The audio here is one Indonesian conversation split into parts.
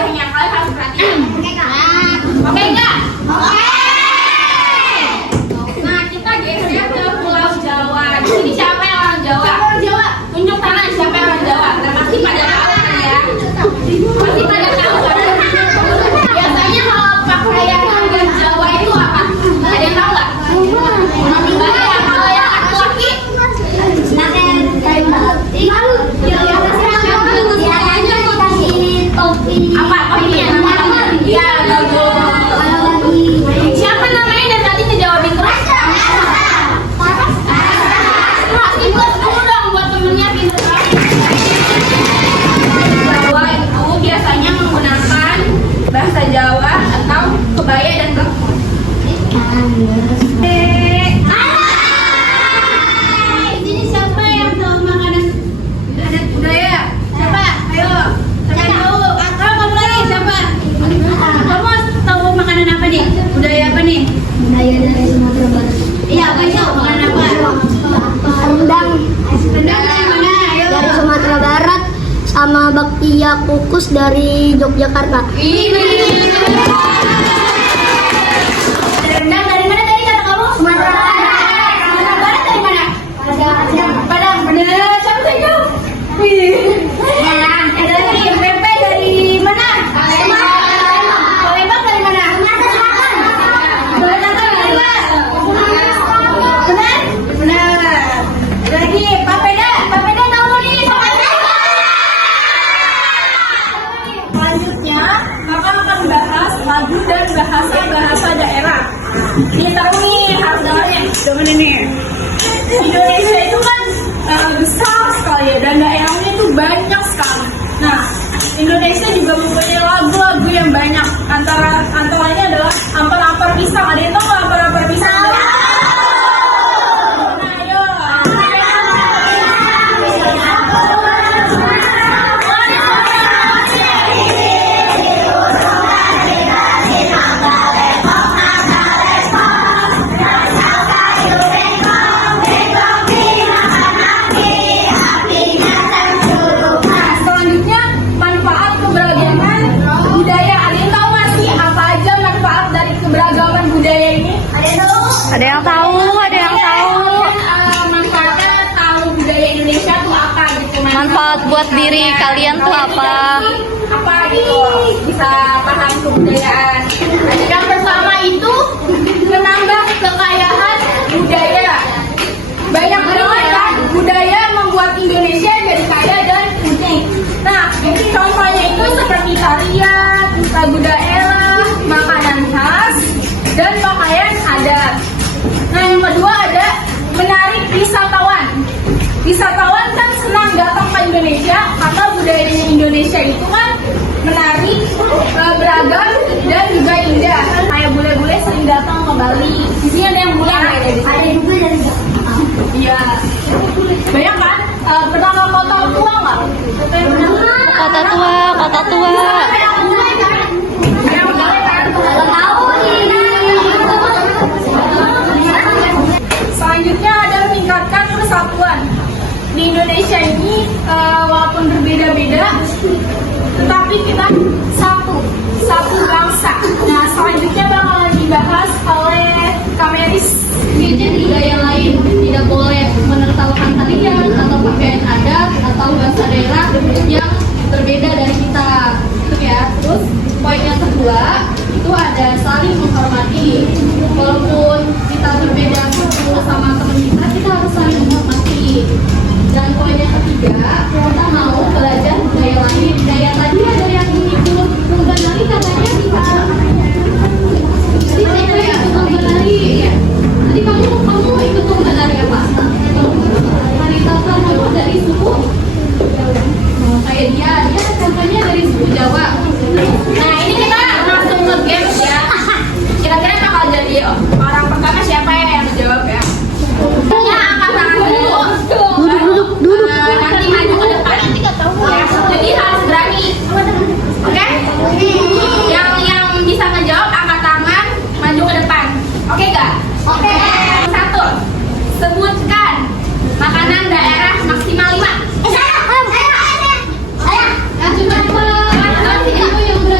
hadiahnya. Kalian harus perhatian. Oke Kak? Oke nggak? Oke. Nah, kita geser ke Pulau Jawa. Di sini siapa yang orang Jawa? Jawa. Tunjuk tangan siapa yang orang Jawa. Nah, pasti pada tahu kan ya? Pasti pada tahu kan? Biasanya kalau pakaian adat Jawa itu apa? Ada yang tahu nggak? Kalau yang laki-laki? Apa kopinya namanya? Ya, bagus. Siapa namanya dan tadi ngejawabin terus? Pasti buat dulu dong buat temennya pintar. Jawa itu biasanya menggunakan bahasa Jawa atau kebaya dan bakwan. Ini siapa yang tahu makanan adat budaya? Siapa? Ayo. Kamu tahu makanan apa nih? Budaya apa nih? Budaya dari Sumatera Barat. Iya, Bayu, makanan apa? Rendang. Rendang dari mana? Ayo. Dari Sumatera Barat sama bakpia kukus dari Yogyakarta. Ini. Rendang dari mana tadi kata kamu? Sumatera Barat. Sumatera Barat dari mana? Padang. Benar. Siapa yang tahu? Wih. Dari pempek dari mana? Palembang dari mana? Benar? Lagi papeda tahu nih papeda. Selanjutnya kakak akan bahas lagu dan bahasa daerah. Ini tahu nih harus dengarnya. Dengar ini. Indonesia itu kan besar sekali ya dan daerahnya itu banyak sekali. Nah, Indonesia juga mempunyai lagu-lagu yang banyak. Antaranya adalah ampar-ampar pisang. Ada yang tahu nggak ampar-ampar pisang? Selanjutnya manfaat keberagaman budaya. Ada yang tahu nggak sih apa aja manfaat dari keberagaman budaya ini? Ada yang tahu? Ada yang tahu. Manfaatnya tahu budaya Indonesia tuh apa gitu? Manfaat buat diri kalian tuh apa? Apa gitu? Bisa paham kebudayaan. Yang pertama itu menambah kekayaan budaya. Banyak banget kan budaya membuat Indonesia jadi kaya dan unik. Nah, contohnya itu seperti tarian, lagu daerah, makanan khas, dan pakaian adat. Nah, yang kedua ada menarik wisatawan. Wisatawan kan senang datang ke Indonesia karena budaya Indonesia itu kan menarik, beragam, dan juga indah. Kayak bule-bule sering datang ke Bali. Di sini ada yang bule nggak ya? Ada juga dari Iya. Banyak kan? Pernah ke kota tua nggak? Kota tua. Yang boleh kan? tahu Selanjutnya ada meningkatkan persatuan. Di Indonesia ini walaupun berbeda-beda, tetapi kita satu bangsa. Nah, selanjutnya bakal dibahas oleh Kameris. Gadget budaya lain tidak boleh menertawakan tarian atau pakaian adat atau bahasa daerah yang berbeda dari kita. Itu ya. Terus poin yang kedua itu ada saling menghormati. Walaupun kita berbeda sama teman kita harus saling menghormati. Dan poin yang ketiga, kita mau belajar budaya lain. Budaya tadi ada yang ikut lomba nari katanya bisa. Jadi saya ikut lomba nari. Nanti kamu ikut lomba nari apa? Nari tata dari suku. Kayak dia contohnya dari suku Jawa. Nah, ini kita langsung ke games ya. Kira-kira bakal jadi orang pertama siapa ya yang menjawab ya? Ya, angkat tangan dulu. Duduk. Nanti maju ke depan. Ya, jadi harus berani. Oke? Yang bisa ngejawab angkat tangan, maju ke depan. Oke gak? Oke. 1. Sebutkan makanan daerah maksimal 5. Saya. Cuma apa? Itu yang berani.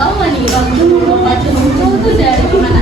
tahu nggak nih Bapak Cunungco itu dari mana